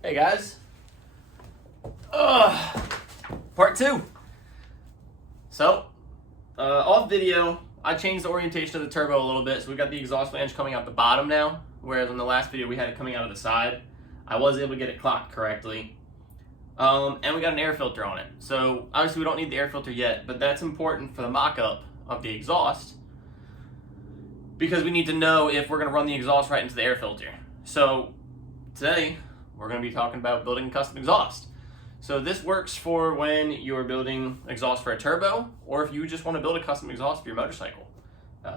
Hey guys, part two. So, off video, I changed the orientation of the turbo a little bit, so we got the exhaust flange coming out the bottom now, whereas in the last video we had it coming out of the side. I was able to get it clocked correctly. And we got an air filter on it. So, obviously we don't need the air filter yet, but that's important for the mock-up of the exhaust, because we need to know if we're going to run the exhaust right into the air filter. So, today, we're going to be talking about building a custom exhaust. So this works for when you're building exhaust for a turbo, or if you just want to build a custom exhaust for your motorcycle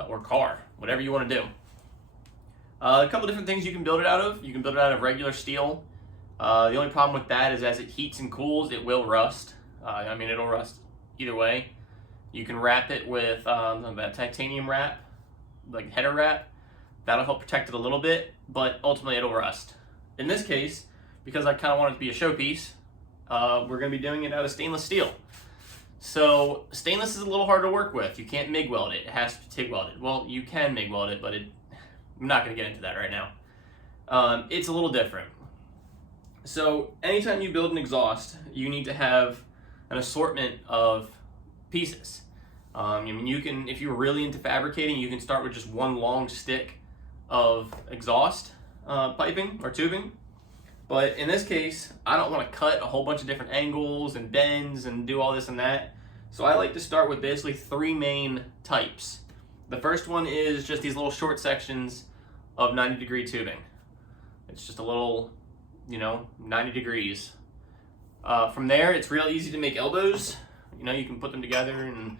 or car, whatever you want to do. A couple different things you can build it out of. You can build it out of regular steel. The only problem with that is as it heats and cools, it will rust. It'll rust either way. You can wrap it with a titanium wrap, like header wrap. That'll help protect it a little bit, but ultimately it'll rust. In this case, because I kind of want it to be a showpiece, we're going to be doing it out of stainless steel. So stainless is a little hard to work with. You can't MIG weld it. It has to be TIG welded. Well, you can MIG weld it, but I'm not going to get into that right now. It's a little different. So anytime you build an exhaust, you need to have an assortment of pieces. You can, if you're really into fabricating, you can start with just one long stick of exhaust piping or tubing. But in this case, I don't want to cut a whole bunch of different angles and bends and do all this and that. So I like to start with basically three main types. The first one is just these little short sections of 90-degree tubing. It's just a little, 90 degrees. From there, it's real easy to make elbows. You can put them together and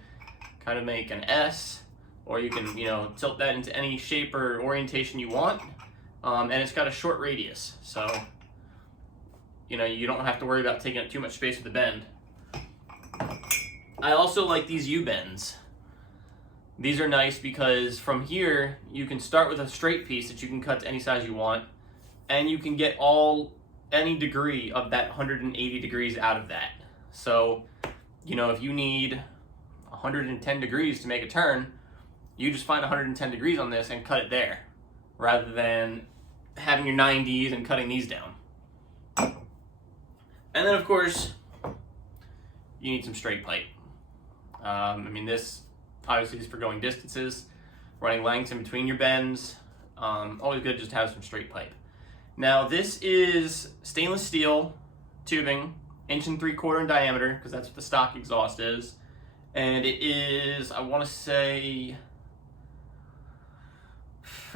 kind of make an S, or you can, tilt that into any shape or orientation you want. And it's got a short radius, so you don't have to worry about taking up too much space with the bend. I also like these U-bends. These are nice because from here you can start with a straight piece that you can cut to any size you want, and you can get any degree of that 180 degrees out of that. So, if you need 110 degrees to make a turn, you just find 110 degrees on this and cut it there, rather than having your 90s and cutting these down. And then, of course, you need some straight pipe. This obviously is for going distances, running lengths in between your bends. Always good just to have some straight pipe. Now, this is stainless steel tubing, 1 3/4 in diameter, because that's what the stock exhaust is. And it is, I want to say,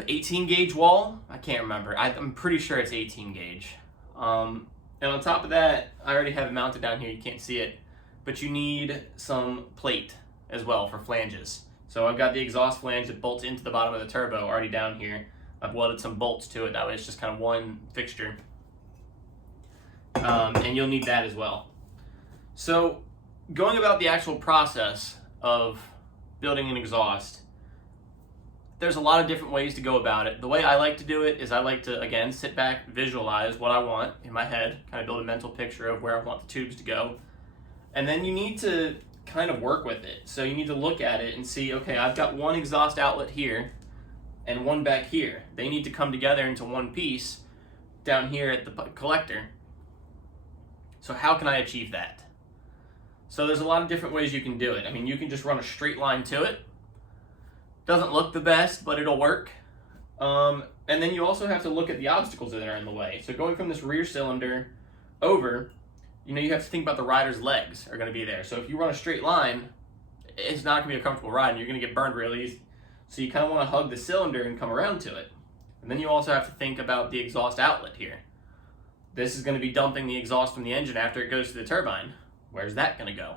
18 gauge wall. I can't remember. I'm pretty sure it's 18 gauge. And on top of that, I already have it mounted down here. You can't see it, but you need some plate as well for flanges. So I've got the exhaust flange that bolts into the bottom of the turbo already down here. I've welded some bolts to it. That way it's just kind of one fixture. And you'll need that as well. So going about the actual process of building an exhaust, there's a lot of different ways to go about it. The way I like to do it is I like to, again, sit back, visualize what I want in my head, kind of build a mental picture of where I want the tubes to go. And then you need to kind of work with it. So you need to look at it and see, okay, I've got one exhaust outlet here and one back here. They need to come together into one piece down here at the collector. So how can I achieve that? So there's a lot of different ways you can do it. You can just run a straight line to it. Doesn't look the best, but it'll work. And then you also have to look at the obstacles that are in the way. So going from this rear cylinder over, you have to think about the rider's legs are going to be there. So if you run a straight line, it's not going to be a comfortable ride, and you're going to get burned really easy. So you kind of want to hug the cylinder and come around to it. And then you also have to think about the exhaust outlet here. This is going to be dumping the exhaust from the engine after it goes to the turbine. Where's that going to go?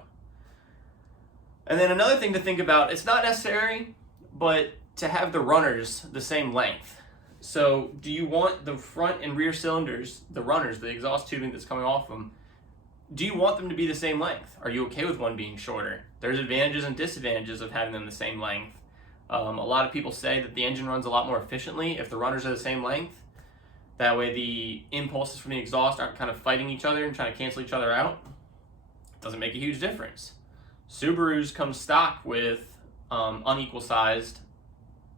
And then another thing to think about, it's not necessary, but to have the runners the same length. So do you want the front and rear cylinders, the runners, the exhaust tubing that's coming off them, do you want them to be the same length? Are you okay with one being shorter? There's advantages and disadvantages of having them the same length. A lot of people say that the engine runs a lot more efficiently if the runners are the same length. That way the impulses from the exhaust aren't kind of fighting each other and trying to cancel each other out. It doesn't make a huge difference. Subarus come stock with unequal sized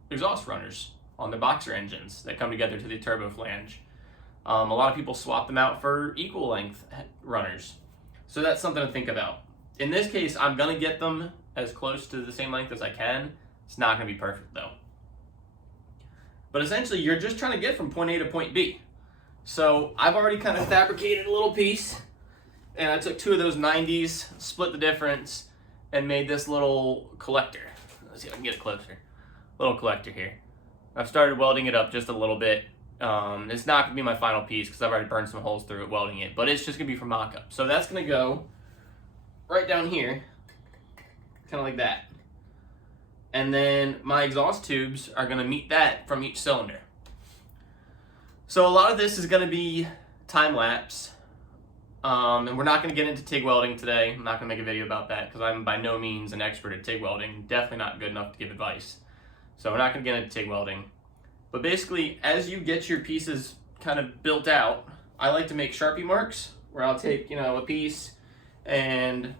exhaust runners on the boxer engines that come together to the turbo flange. A lot of people swap them out for equal length runners. So that's something to think about. In this case, I'm gonna get them as close to the same length as I can. It's not gonna be perfect though. But essentially, you're just trying to get from point A to point B. So I've already kind of fabricated a little piece, and I took 2 of those 90s, split the difference, and made this little collector. Let's see if I can get it closer. Little collector here. I've started welding it up just a little bit. It's not gonna be my final piece because I've already burned some holes through it welding it, but it's just gonna be for mock-up. So that's gonna go right down here, kind of like that. And then my exhaust tubes are gonna meet that from each cylinder. So a lot of this is gonna be time-lapse, and we're not gonna get into TIG welding today. I'm not gonna make a video about that because I'm by no means an expert at TIG welding, definitely not good enough to give advice. So we're not gonna get into TIG welding. But basically, as you get your pieces kind of built out, I like to make Sharpie marks where I'll take, a piece and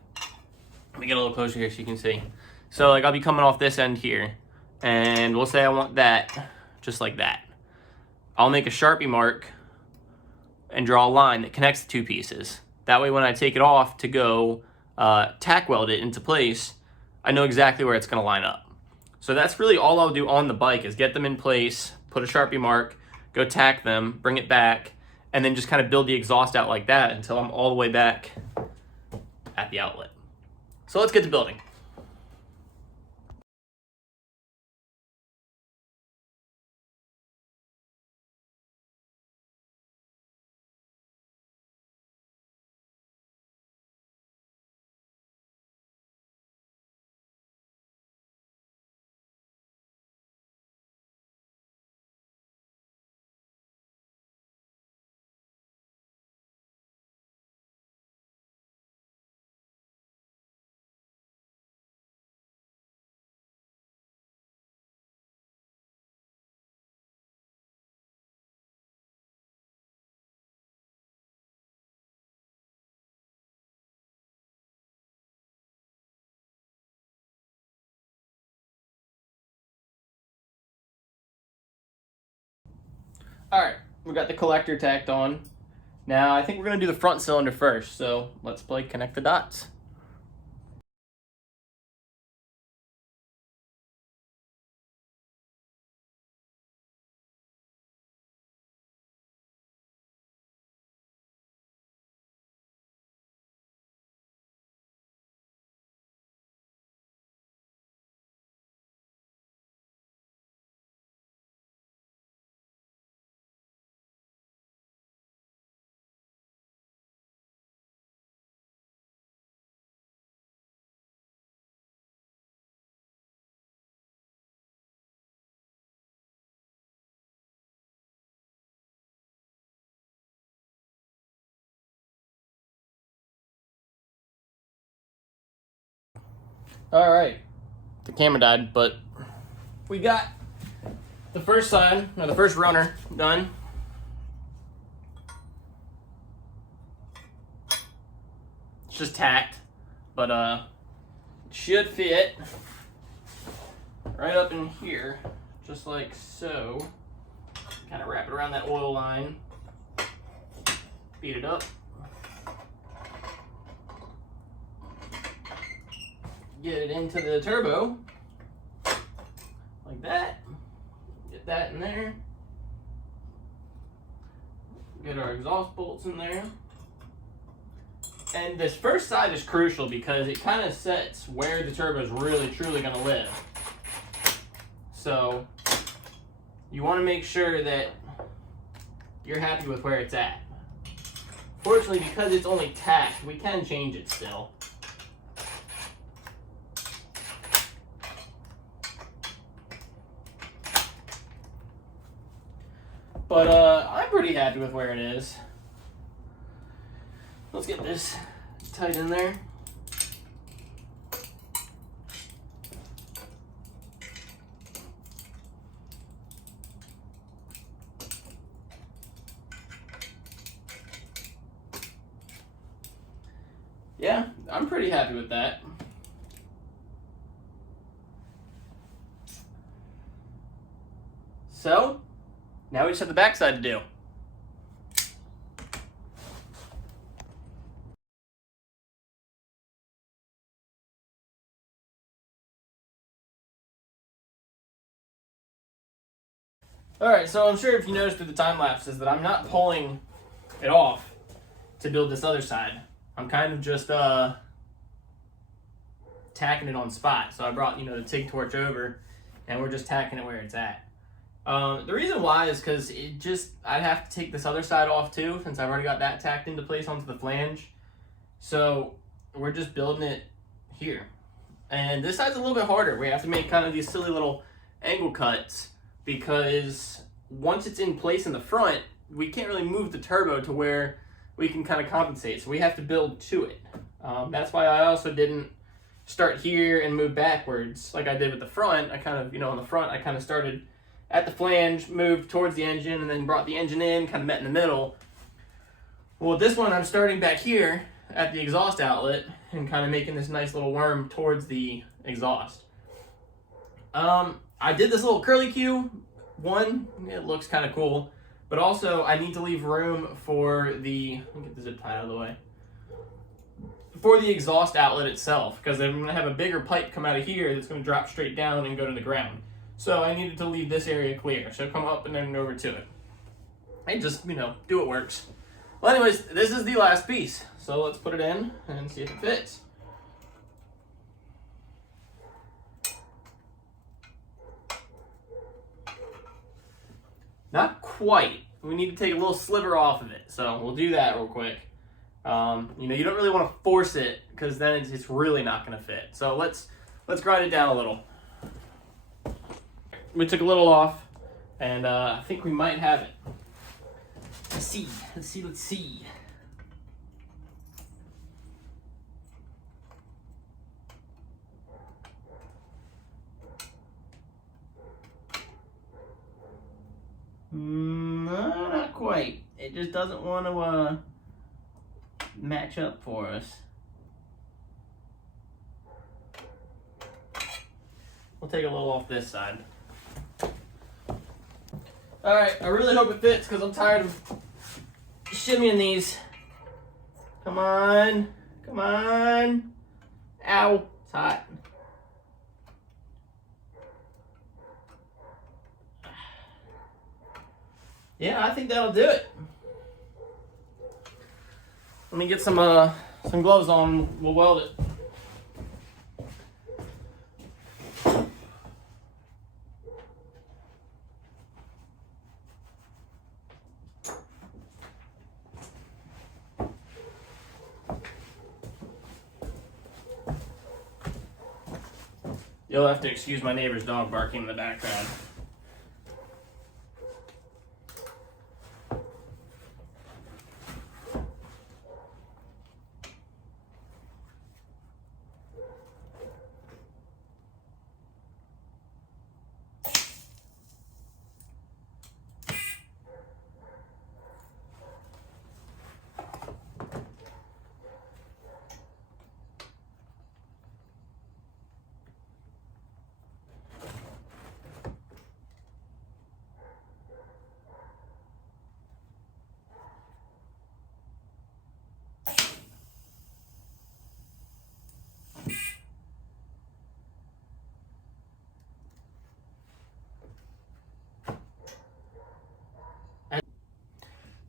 let me get a little closer here so you can see. So like I'll be coming off this end here, and we'll say I want that just like that. I'll make a Sharpie mark and draw a line that connects the 2 pieces. That way when I take it off to go tack weld it into place, I know exactly where it's gonna line up. So that's really all I'll do on the bike is get them in place, put a Sharpie mark, go tack them, bring it back, and then just kind of build the exhaust out like that until I'm all the way back at the outlet. So let's get to building. All right, we got the collector tacked on. Now I think we're gonna do the front cylinder first, so let's play connect the dots. All right, the camera died, but we got the first side, or the first runner done. It's just tacked, but it should fit right up in here, just like so. Kind of wrap it around that oil line, beat it up. Get it into the turbo, like that. Get that in there. Get our exhaust bolts in there. And this first side is crucial because it kind of sets where the turbo is really truly going to live. So you want to make sure that you're happy with where it's at. Fortunately, because it's only tacked, we can change it still. But I'm pretty happy with where it is. Let's get this tight in there. Yeah, I'm pretty happy with that. So, now we just have the backside to do. All right, so I'm sure if you noticed through the time lapses that I'm not pulling it off to build this other side. I'm kind of just tacking it on spot. So I brought, the TIG torch over, and we're just tacking it where it's at. The reason why is because I'd have to take this other side off too, since I've already got that tacked into place onto the flange. So we're just building it here. And this side's a little bit harder. We have to make kind of these silly little angle cuts, because once it's in place in the front, we can't really move the turbo to where we can kind of compensate. So we have to build to it. That's why I also didn't start here and move backwards like I did with the front. I kind of, on the front, I kind of started at the flange, moved towards the engine, and then brought the engine in, kind of met in the middle. Well, this one, I'm starting back here at the exhaust outlet and kind of making this nice little worm towards the exhaust. I did this little curly Q. One, it looks kind of cool, but also I need to leave room for let me get the zip tie out of the way, for the exhaust outlet itself, because I'm going to have a bigger pipe come out of here that's going to drop straight down and go to the ground. So I needed to leave this area clear. So come up and then over to it. And just, do what works. Well, anyways, this is the last piece. So let's put it in and see if it fits. Not quite. We need to take a little sliver off of it. So we'll do that real quick. You don't really want to force it, because then it's really not going to fit. So let's grind it down a little. We took a little off, and I think we might have it. Let's see. No, not quite. It just doesn't want to match up for us. We'll take a little off this side. All right, I really hope it fits, because I'm tired of shimmying these. Come on. Ow, it's hot. Yeah, I think that'll do it. Let me get some gloves on. We'll weld it. You'll have to excuse my neighbor's dog barking in the background.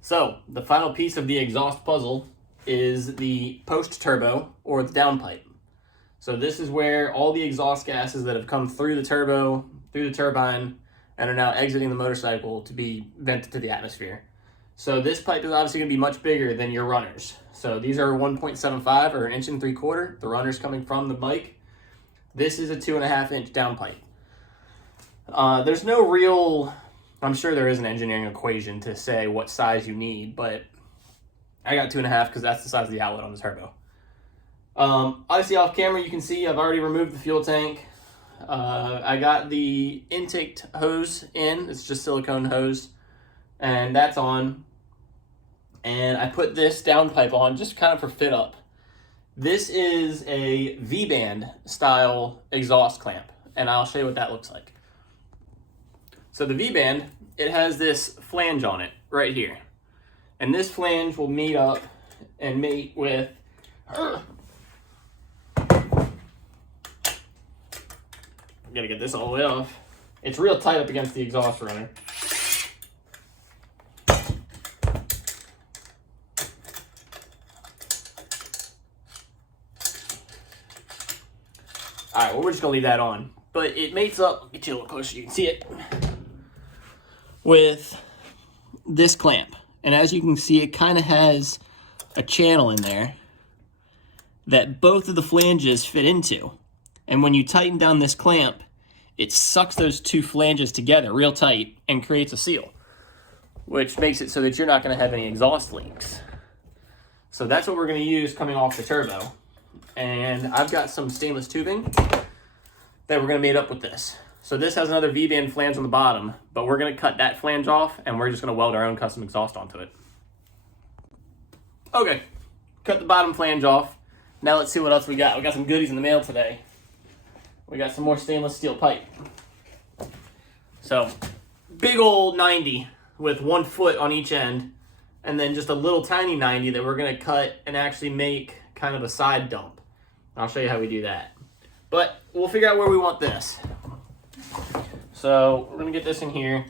So, the final piece of the exhaust puzzle is the post turbo, or the downpipe. So this is where all the exhaust gases that have come through the turbo, through the turbine, and are now exiting the motorcycle to be vented to the atmosphere. So this pipe is obviously going to be much bigger than your runners. So these are 1.75 or 1 3/4 inches. The runners coming from the bike. This is a 2.5 inch downpipe. There's no real, I'm sure there is an engineering equation to say what size you need, but I got 2.5 because that's the size of the outlet on the turbo. Obviously off camera you can see I've already removed the fuel tank. I got the intake hose in, it's just silicone hose, and that's on. And I put this downpipe on just kind of for fit up. This is a V-band style exhaust clamp, and I'll show you what that looks like. So the V-band, it has this flange on it right here. And this flange will meet up and mate with Gotta get this all the way off. It's real tight up against the exhaust runner. All right, well, we're just gonna leave that on. But it mates up, get you a little closer so you can see it, with this clamp. And as you can see, it kind of has a channel in there that both of the flanges fit into. And when you tighten down this clamp, it sucks those two flanges together real tight and creates a seal, which makes it so that you're not gonna have any exhaust leaks. So that's what we're gonna use coming off the turbo. And I've got some stainless tubing that we're gonna mate up with this. So this has another V-band flange on the bottom, but we're gonna cut that flange off and we're just gonna weld our own custom exhaust onto it. Okay, cut the bottom flange off. Now let's see what else we got. We got some goodies in the mail today. We got some more stainless steel pipe. So, big old 90 with 1 foot on each end, and then just a little tiny 90 that we're gonna cut and actually make kind of a side dump. I'll show you how we do that. But we'll figure out where we want this. So we're gonna get this in here,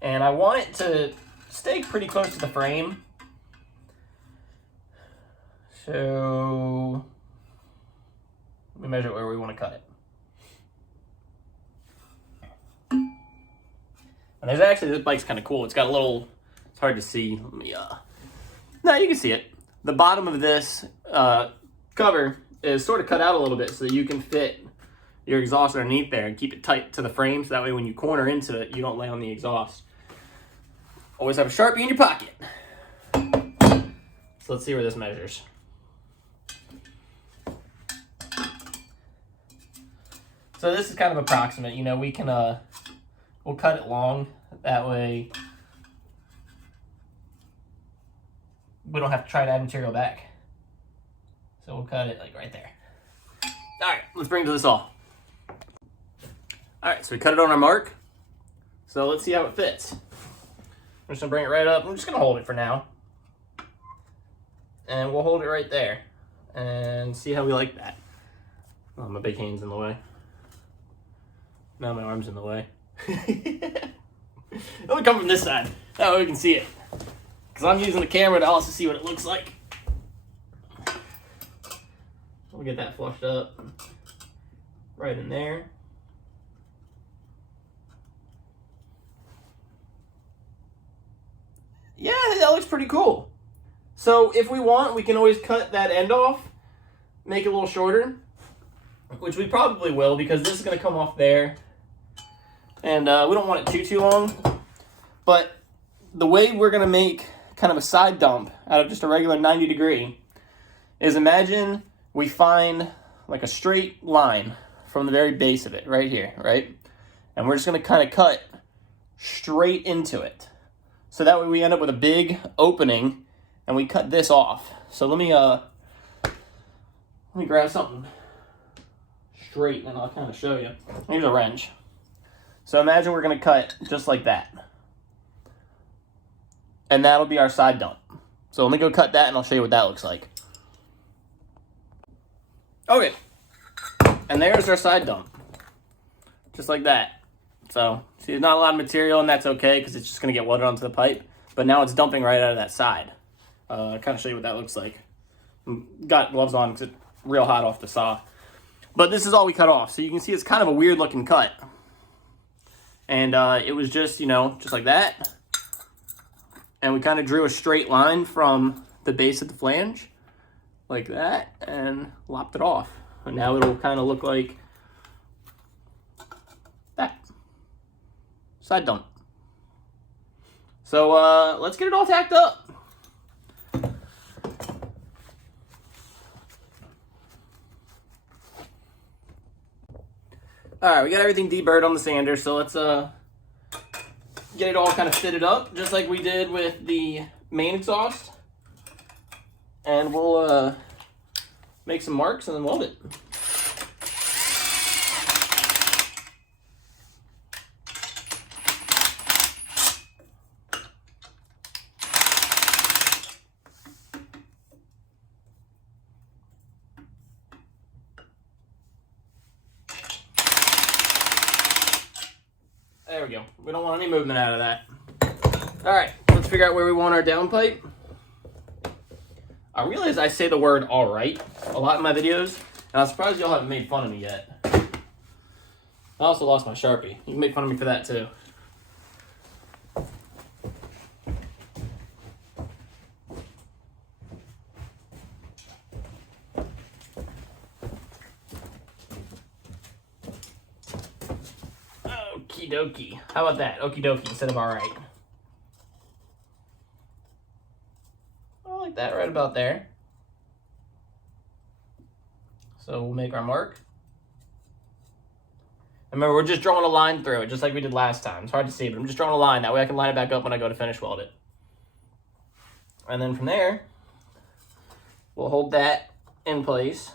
and I want it to stay pretty close to the frame. So let me measure where we want to cut it. And there's actually, this bike's kind of cool. It's got a little, it's hard to see. Let me, no, you can see it. The bottom of this cover is sort of cut out a little bit so that you can fit your exhaust underneath there and keep it tight to the frame, so that way when you corner into it, you don't lay on the exhaust. Always have a Sharpie in your pocket. So let's see where this measures. So this is kind of approximate. You know, we can, we'll cut it long. That way we don't have to try to add material back. So we'll cut it like right there. All right, let's bring this off. All right, so we cut it on our mark. So let's see how it fits. I'm just gonna bring it right up. I'm just gonna hold it for now. And we'll hold it right there and see how we like that. Oh, my big hand's in the way. Now my arm's in the way. Let me come from this side. That way we can see it. Because I'm using the camera to also see what it looks like. We'll get that flushed up right in there. Yeah, that looks pretty cool. So if we want, we can always cut that end off, make it a little shorter, which we probably will because this is going to come off there. And we don't want it too long. But the way we're going to make kind of a side dump out of just a regular 90 degree is, imagine we find like a straight line from the very base of it right here, right? And we're just going to kind of cut straight into it. So that way we end up with a big opening and we cut this off. So let me grab something straight and I'll kind of show you. Here's a wrench. So imagine we're going to cut just like that. And that'll be our side dump. So let me go cut that and I'll show you what that looks like. Okay. And there's our side dump. Just like that. So, see, there's not a lot of material, and that's okay because it's just going to get welded onto the pipe. But now it's dumping right out of that side. I'll kind of show you what that looks like. Got gloves on because it's real hot off the saw. But this is all we cut off. So you can see it's kind of a weird looking cut. And it was just, you know, just like that. And we kind of drew a straight line from the base of the flange. Like that. And lopped it off. And now it'll kind of look like that. Side dump. So let's get it all tacked up. Alright, we got everything deburred on the sander, so let's get it all kind of fitted up, just like we did with the main exhaust. And we'll make some marks and then weld it. There we go. We don't want any movement out of that. All right, let's figure out where we want our downpipe. I realize I say the word all right a lot in my videos, and I'm surprised y'all haven't made fun of me yet. I also lost my Sharpie. You can make fun of me for that too. Okie dokie. How about that? Okie dokie instead of alright. I like that right about there. So we'll make our mark. Remember, we're just drawing a line through it, just like we did last time. It's hard to see, but I'm just drawing a line. That way I can line it back up when I go to finish weld it. And then from there, we'll hold that in place.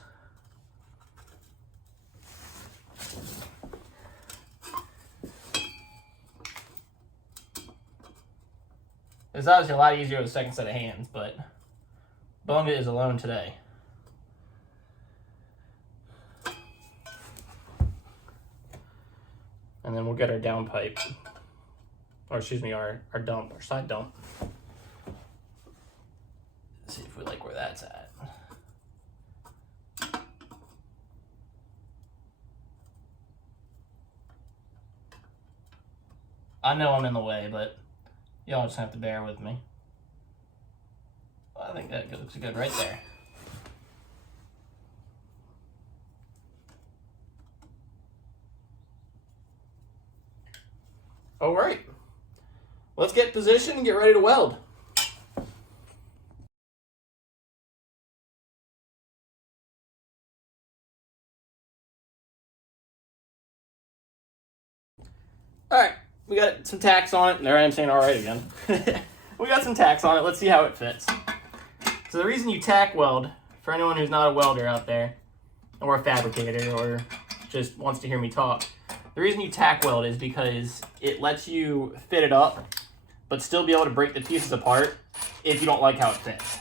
It's obviously a lot easier with a second set of hands, but Bunga is alone today. And then we'll get our downpipe, or excuse me, our dump, our side dump. Let's see if we like where that's at. I know I'm in the way, but y'all just have to bear with me. I think that looks good right there. All right, let's get positioned and get ready to weld. All right, we got some tacks on it. There I am saying all right again. We got some tacks on it. Let's see how it fits. So the reason you tack weld, for anyone who's not a welder out there, or a fabricator, or just wants to hear me talk, the reason you tack weld is because it lets you fit it up, but still be able to break the pieces apart if you don't like how it fits.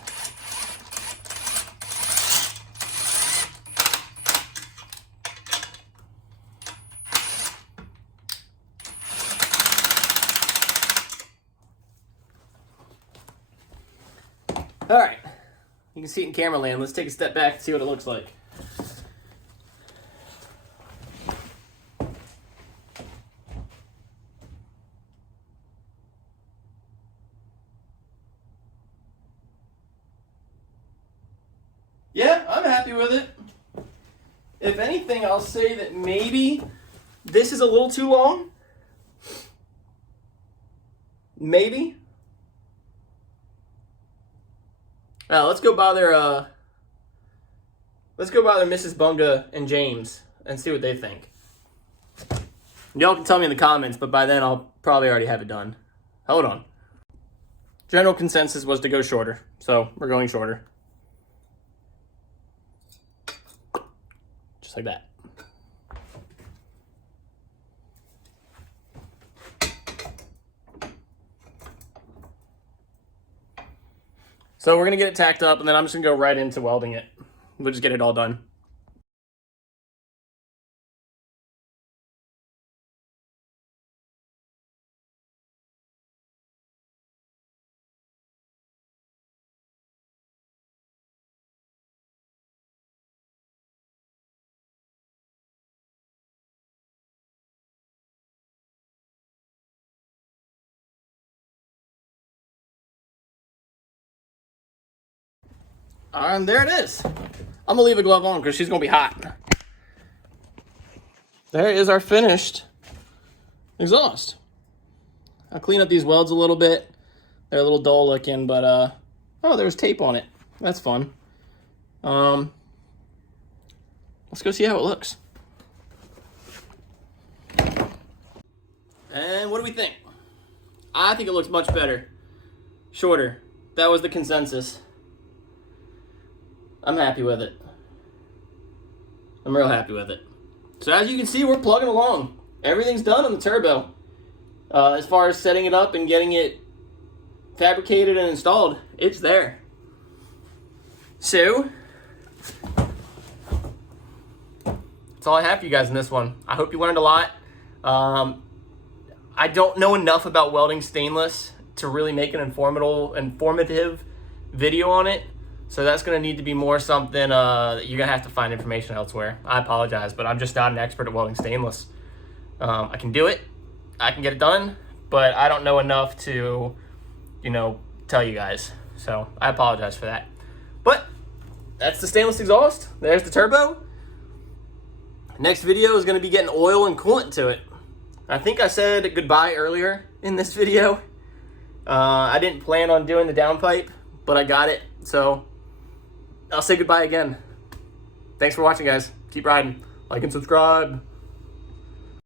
All right, you can see it in camera land. Let's take a step back and see what it looks like. Yeah, I'm happy with it. If anything, I'll say that maybe this is a little too long. Maybe. Let's go bother Mrs. Bunga and James and see what they think. Y'all can tell me in the comments, but by then I'll probably already have it done. Hold on. General consensus was to go shorter, so we're going shorter. Just like that. So we're going to get it tacked up, and then I'm just going to go right into welding it. We'll just get it all done. And there it is. I'm going to leave a glove on because she's going to be hot. There is our finished exhaust. I'll clean up these welds a little bit. They're a little dull looking, but, oh, there was tape on it. That's fun. Let's go see how it looks. And what do we think? I think it looks much better. Shorter. That was the consensus. I'm happy with it. I'm real happy with it. So as you can see, we're plugging along. Everything's done on the turbo. As far as setting it up and getting it fabricated and installed, it's there. So, that's all I have for you guys in this one. I hope you learned a lot. I don't know enough about welding stainless to really make an informative video on it. So that's going to need to be more something that you're going to have to find information elsewhere. I apologize, but I'm just not an expert at welding stainless. I can do it. I can get it done, but I don't know enough to, tell you guys. So I apologize for that. But that's the stainless exhaust. There's the turbo. Next video is going to be getting oil and coolant to it. I think I said goodbye earlier in this video. I didn't plan on doing the downpipe, but I got it. So I'll say goodbye again. Thanks for watching, guys. Keep riding. Like and subscribe.